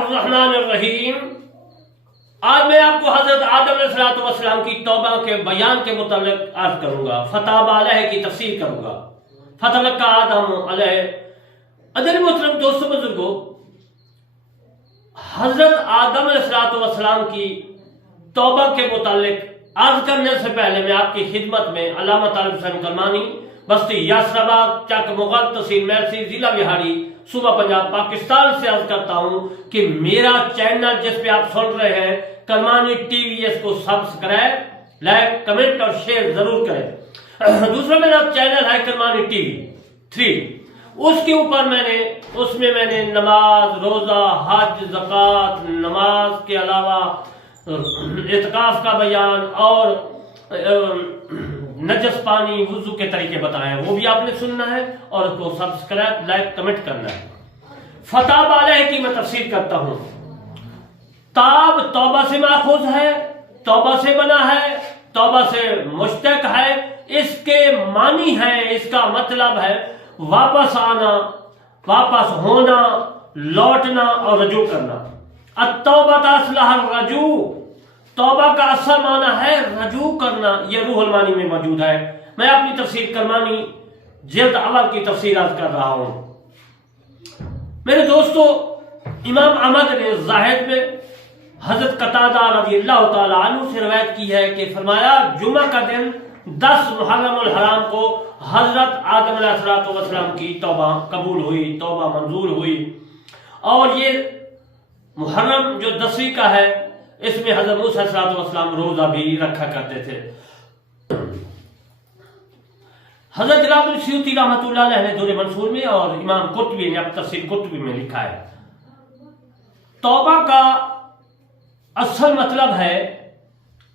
الرحمن الرحیم۔ آج میں آپ کو حضرت آدم علیہ السلام کی توبہ کے بیان کے متعلق عرض کروں گا، فتاب علیہ کی تفسیر کروں گا۔ فتلقى آدم علیہ ادھر محترم دوستوں بزرگوں، حضرت آدم علیہ السلام کی توبہ کے متعلق عرض کرنے سے پہلے میں آپ کی خدمت میں علامہ طالب حسین کرمانی، بستی یاسرآباد، چک مغل، تحصیل میرسی، ضلع بہاری، صوبہ پنجاب، پاکستان سے عرض کرتا ہوں کہ میرا چینل جس پہ آپ سن رہے ہیں کرمانی ٹی وی، اس کو سبسکرائب، لائک، کمنٹ اور شیئر ضرور کریں۔ دوسرا میرا چینل ہے کرمانی ٹی وی 3، اس کے اوپر میں نے نماز، روزہ، حج، زکوٰۃ، نماز کے علاوہ اعتکاف کا بیان اور نجس پانی وضو کے طریقے بتائے ہیں، وہ بھی آپ نے سننا ہے اور اس کو سبسکرائب، لائک، کمنٹ کرنا ہے۔ فتاب علیہ کی میں تفسیر کرتا ہوں۔ تاب توبہ سے ماخوذ ہے، توبہ سے بنا ہے، توبہ سے مشتق ہے، اس کے معنی ہے، اس کا مطلب ہے واپس آنا، واپس ہونا، لوٹنا اور رجوع کرنا۔ التوبہ اصلها الرجوع، توبہ کا اصل معنی ہے رجوع کرنا، یہ روح المانی میں موجود ہے۔ میں اپنی تفسیر کرمانی جلد اول کی تفسیر عرض کر رہا ہوں۔ میرے دوستو، امام احمد نے زاہد میں حضرت قتادہ رضی اللہ تعالی عنہ سے روایت کی ہے کہ فرمایا جمعہ کا دن 10 محرم الحرام کو حضرت آدم علیہ السلام کی توبہ قبول ہوئی، توبہ منظور ہوئی، اور یہ محرم جو 10ویں کا ہے، اس میں حضرت موسیٰ علیہ السلام روزہ بھی رکھا کرتے تھے۔ حضرت جلال السیوطی رحمۃ اللہ علیہ نے دور منصور میں اور امام قرطبی نے اپنی تفسیر قرطبی میں لکھا ہے، توبہ کا اصل مطلب ہے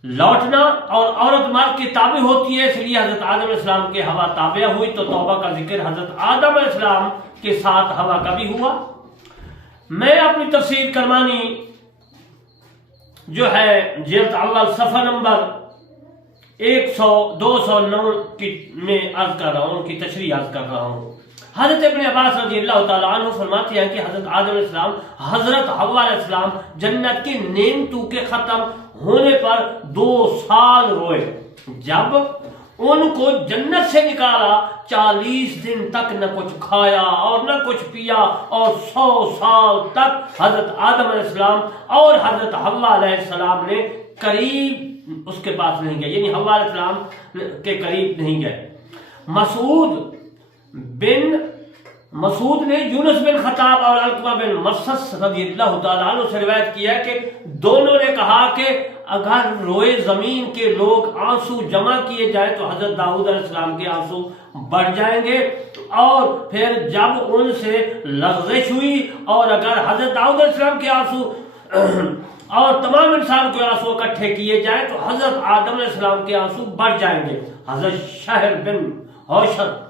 لوٹنا، اور عورت مرد کی تابع ہوتی ہے، اس لیے حضرت آدم علیہ السلام کے حوا تابع ہوئی تو توبہ کا ذکر حضرت آدم علیہ السلام کے ساتھ حوا کا بھی ہوا۔ میں اپنی تفسیر کرمانی جو ہے جلد اول صفحہ نمبر 209 میں عرض کر رہا ہوں، ان کی تشریح عرض کر رہا ہوں۔ حضرت ابن عباس رضی اللہ تعالیٰ عنہ فرماتے ہیں کہ حضرت آدم علیہ السلام، حضرت حوا علیہ السلام جنت کی نعمتوں کے ختم ہونے پر 2 سال روئے۔ جب ان کو جنت سے نکالا 40 دن تک نہ کچھ کھایا اور نہ کچھ پیا، اور 100 سال تک حضرت آدم علیہ السلام اور حضرت حوا علیہ السلام نے قریب اس کے پاس نہیں گئے، یعنی حوا علیہ السلام کے قریب نہیں گئے۔ مسعود نے یونس بن خطاب اور علقمہ بن مرثد رضی اللہ تعالیٰ عنہ سے روایت کیا کہ دونوں نے کہا کہ اگر روئے زمین کے لوگ آنسو جمع کیے جائیں تو حضرت داؤد علیہ السلام کے آنسو بڑھ جائیں گے، اور پھر جب ان سے لغزش ہوئی اور اگر حضرت داؤد علیہ السلام کے آنسو اور تمام انسان کے آنسو اکٹھے کیے جائیں تو حضرت آدم علیہ السلام کے آنسو بڑھ جائیں گے۔ حضرت شہر بن حوشب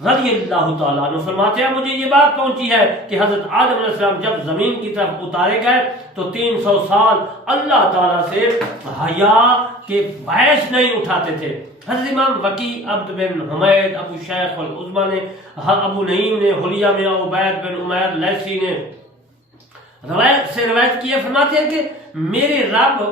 رضی اللہ تعالیٰ عنہ فرماتے ہیں مجھے یہ بات پہنچی ہے کہ حضرت آدم علیہ السلام جب زمین کی طرف اتارے گئے تو 300 سال اللہ تعالیٰ سے حیا کے باعث نہیں اٹھاتے تھے۔ حضرت امام وقی عبد بن حمید، ابو شیخ العظمہ نے، ابو نعیم نے حلیہ میں، عبید بن عمیر لیثی نے روایت کی ہے، فرماتے ہیں کہ میرے رب،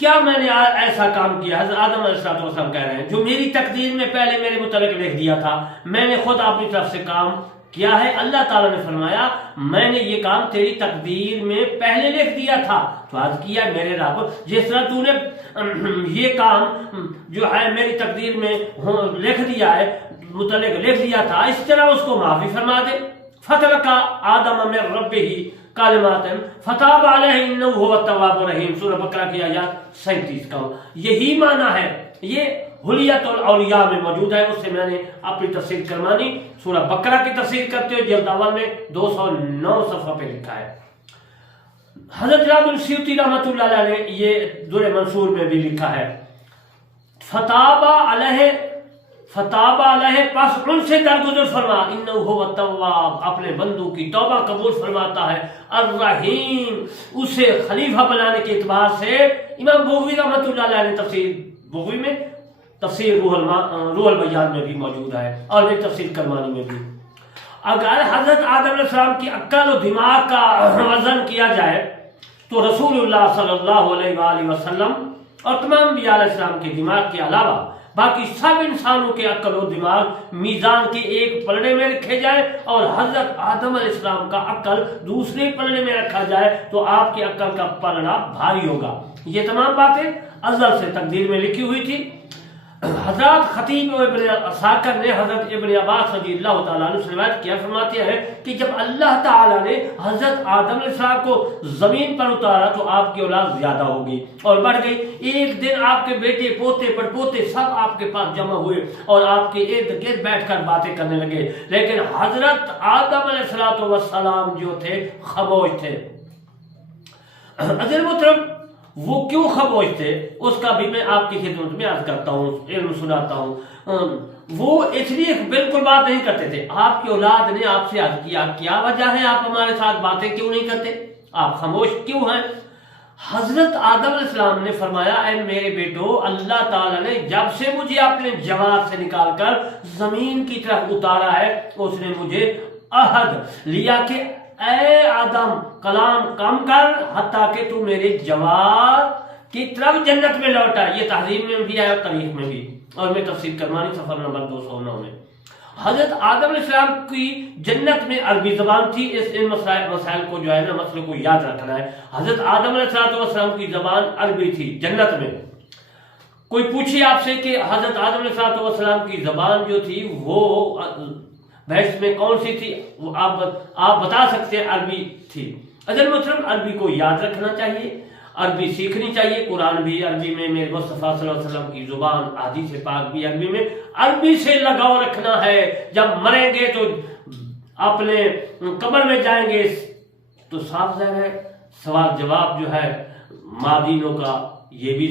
کیا میں نے ایسا کام کیا، حضرت آدم علیہ السلام کہہ رہے ہیں، جو میری تقدیر میں پہلے میرے متعلق لکھ دیا تھا، میں نے خود اپنی طرف سے کام کیا ہے؟ اللہ تعالیٰ نے فرمایا میں نے یہ کام تیری تقدیر میں پہلے لکھ دیا تھا۔ تو عرض کیا میرے رب، جس طرح تو نے یہ کام جو ہے میری تقدیر میں لکھ دیا ہے، متعلق لکھ دیا تھا، اس طرح اس کو معافی فرما دے۔ فتلقى آدم من ربه کلمات فتاب علیہ انہ هو التواب الرحیم، سورہ بقرہ کی آیات 37 کا یہی معنی ہے۔ یہ حلیت الاولیاء میں موجود ہے، اس سے میں نے اپنی تفسیر کرمانی سورہ بقرہ کی تفسیر کرتے ہوئے جلد اول میں 209 صفحہ پہ لکھا ہے۔ حضرت جلال السیوطی رحمۃ اللہ علیہ نے یہ دور منصور میں بھی لکھا ہے، فتاب علیہ پس ان سے درگزر فرما، انہ هو التواب، اپنے بندوں کی توبہ قبول فرماتا ہے، الرحیم، اسے خلیفہ بنانے کے اعتبار سے۔ امام بغوی رحمۃ اللہ علیہ نے تفسیر بغوی میں، تفسیر روح البیان میں بھی موجود ہے، اور ایک تفسیر کرمانی میں بھی۔ اگر حضرت آدم علیہ السلام کی عقل و دماغ کا وزن کیا جائے تو رسول اللہ صلی اللہ علیہ وآلہ وسلم اور تمام انبیاء علیہ السلام کے دماغ کے علاوہ باقی سب انسانوں کے عقل و دماغ میزان کے ایک پلڑے میں رکھے جائے اور حضرت آدم علیہ السلام کا عقل دوسرے پلڑے میں رکھا جائے تو آپ کی عقل کا پلڑا بھاری ہوگا۔ یہ تمام باتیں ازل سے تقدیر میں لکھی ہوئی تھی۔ حضرت خطیب ابن عساکر نے حضرت ابن عباس رضی اللہ تعالیٰ عنہ سے روایت کیا، فرماتے ہیں کہ جب اللہ تعالیٰ نے حضرت آدم علیہ السلام کو زمین پر اتارا تو آپ کی اولاد زیادہ ہو گئی اور بڑھ گئی۔ ایک دن آپ کے بیٹے پوتے پڑپوتے سب آپ کے پاس جمع ہوئے اور آپ کے ارد گرد بیٹھ کر باتیں کرنے لگے، لیکن حضرت آدم علیہ السلام جو تھے خاموش تھے۔ عزیز محترم، وہ کیوں خاموش تھے اس کا بھی میں آپ کی خدمت میں عرض کرتا ہوں، علم سناتا ہوں۔ وہ اس لیے بالکل بات نہیں کرتے تھے۔ آپ کی اولاد نے آپ سے عرض کیا کیا وجہ ہے آپ ہمارے ساتھ باتیں کیوں نہیں کرتے، آپ خاموش کیوں ہیں؟ حضرت آدم علیہ السلام نے فرمایا، اے میرے بیٹو، اللہ تعالیٰ نے جب سے مجھے اپنے جواب سے نکال کر زمین کی طرف اتارا ہے اس نے مجھے عہد لیا کہ اے آدم کلام کم کر حتیٰ کہ تو میرے جواب کی طرف جنت میں لوٹا۔ یہ تحریم میں بھی ہے اور تاریخ میں بھی، اور میں تفسیر کرمانی صفحہ نمبر 209 میں۔ حضرت آدم علیہ السلام کی جنت میں عربی زبان تھی۔ ان مسائل کو جو ہے نا مسئلے کو یاد رکھنا ہے۔ حضرت آدم علیہ السلام کی زبان عربی تھی جنت میں۔ کوئی پوچھے آپ سے کہ حضرت آدم علیہ السلام کی زبان جو تھی وہ بحث میں کون سی تھی، وہ آپ بتا سکتے ہیں عربی تھی۔ عزیز محترم، عربی کو یاد رکھنا چاہیے، عربی سیکھنی چاہیے۔ قرآن بھی عربی میں، میرے مصطفیٰ صلی اللہ علیہ وسلم کی زبان حدیث پاک بھی عربی میں۔ عربی سے لگاؤ رکھنا ہے۔ جب مریں گے تو اپنے قبر میں جائیں گے تو صاف ظاہر ہے سوال جواب جو ہے ماں دینوں کا یہ بھی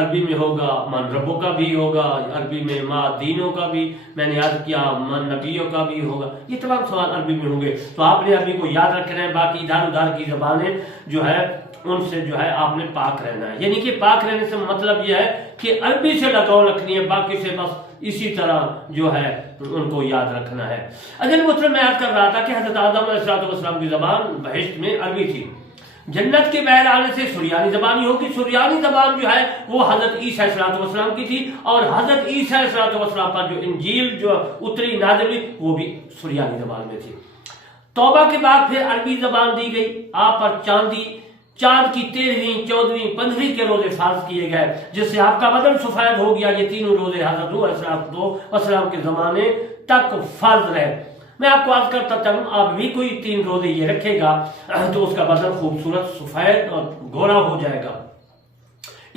عربی میں ہوگا، من ربوں کا بھی ہوگا عربی میں، ماں دینوں کا بھی میں نے یاد کیا، من نبیوں کا بھی ہوگا۔ یہ تمام سوال عربی میں ہوں گے، تو آپ نے عربی کو یاد رکھنا ہے۔ باقی ادھر ادھر کی زبانیں جو ہے ان سے جو ہے آپ نے پاک رہنا ہے۔ یعنی کہ پاک رہنے سے مطلب یہ ہے کہ عربی سے لگاؤ رکھنی ہے، باقی سے بس اسی طرح جو ہے ان کو یاد رکھنا ہے۔ عزیز محترم، میں یاد کر رہا تھا کہ حضرت آدم علیہ السلام کی زبان بہشت میں عربی تھی۔ جنت کے باہر آنے سے سریانی زبان ہی ہوگی۔ سریانی زبان جو ہے وہ حضرت عیسیٰ علیہ السلام کی تھی، اور حضرت عیسیٰ علیہ السلام پر جو انجیل جو اتری نازل ہوئی وہ بھی سریانی زبان میں تھی۔ توبہ کے بعد پھر عربی زبان دی گئی۔ آپ پر چاند کی 13ویں 14ویں 15ویں کے روزے فرض کیے گئے، جس سے آپ کا بدن سفید ہو گیا۔ یہ تینوں روزے حضرت نوح علیہ السلام کے زمانے تک فرض رہے۔ میں آپ کو عرض کرتا چلوں، اب بھی کوئی 3 روزے یہ رکھے گا تو اس کا بدن خوبصورت سفید اور گورا ہو جائے گا۔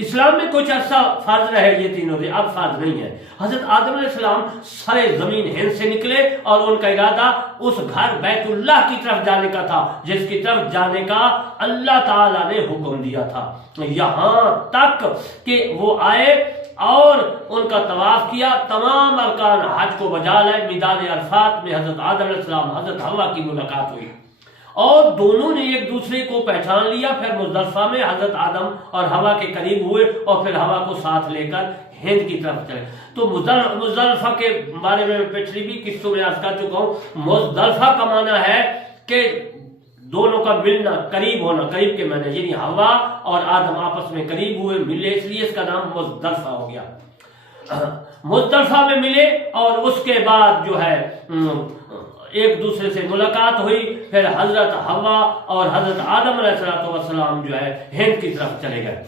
اسلام میں کچھ عرصہ فرض رہے یہ 3 روزے، اب فرض نہیں ہے۔ حضرت آدم علیہ السلام سارے زمین ہند سے نکلے اور ان کا ارادہ اس گھر بیت اللہ کی طرف جانے کا تھا جس کی طرف جانے کا اللہ تعالیٰ نے حکم دیا تھا، یہاں تک کہ وہ آئے اور ان کا طواف کیا، تمام ارکان حج کو بجا لائے۔ میدان عرفات میں حضرت آدم علیہ السلام حضرت حوا کی ملاقات ہوئی اور دونوں نے ایک دوسرے کو پہچان لیا۔ پھر مزدلفہ میں حضرت آدم اور حوا کے قریب ہوئے اور پھر حوا کو ساتھ لے کر ہند کی طرف چلے۔ تو مزدلفہ کے بارے میں پچھلی بھی قصوں میں عرض کر چکا ہوں۔ مزدلفہ کا معنی ہے کہ دونوں کا ملنا، قریب ہونا، قریب کے معنی یعنی حوا اور آدم آپس میں قریب ہوئے، ملے، اس لیے اس کا نام مزدلفہ ہو گیا۔ مزدلفہ میں ملے اور اس کے بعد جو ہے ایک دوسرے سے ملاقات ہوئی۔ پھر حضرت حوا اور حضرت آدم علیہ السلام جو ہے ہند کی طرف چلے گئے۔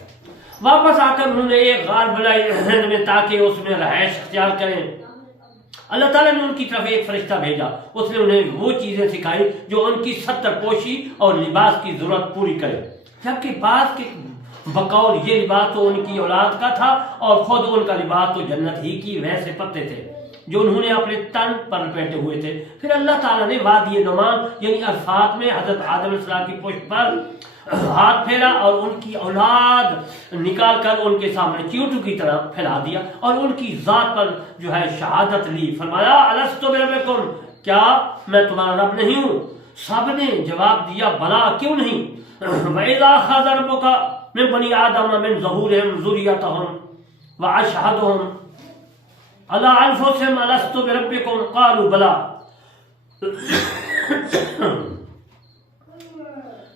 واپس آ کر انہوں نے ایک غار بنائی ہند میں تاکہ اس میں رہائش اختیار کریں۔ اللہ تعالیٰ نے ان کی طرف ایک فرشتہ بھیجا، اس نے انہیں وہ چیزیں سکھائی جو ان کی ستر پوشی اور لباس کی ضرورت پوری کرے، جبکہ بعض کے بقول یہ لباس تو ان کی اولاد کا تھا اور خود ان کا لباس تو جنت ہی کی ویسے پتے تھے جو انہوں نے اپنے تن پر لپیٹے ہوئے تھے۔ پھر اللہ تعالیٰ نے وادی نعمان یعنی عرفات میں حضرت آدم علیہ السلام کی پشت پر ہاتھ پھیرا اور ان کی اولاد نکال کر ان کے سامنے چیونٹوں کی طرح پھیلا دیا اور ان کی ذات پر جو ہے شہادت لی۔ فرمایا الست بربکم، کیا میں تمہارا رب نہیں ہوں؟ سب نے جواب دیا بلا، کیوں نہیں؟ وَإِذَا أَخَذَ رَبُّكَ مِن بَنِي آدَمَ مِن ظُهُورِهِمْ ذُرِّيَّتَهُمْ وَأَشْهَدُهُمْ عَلَىٰ أَنفُسِهِمْ أَلَسْتُ بِرَبِّكُمْ قَالُوا بَلَىٰ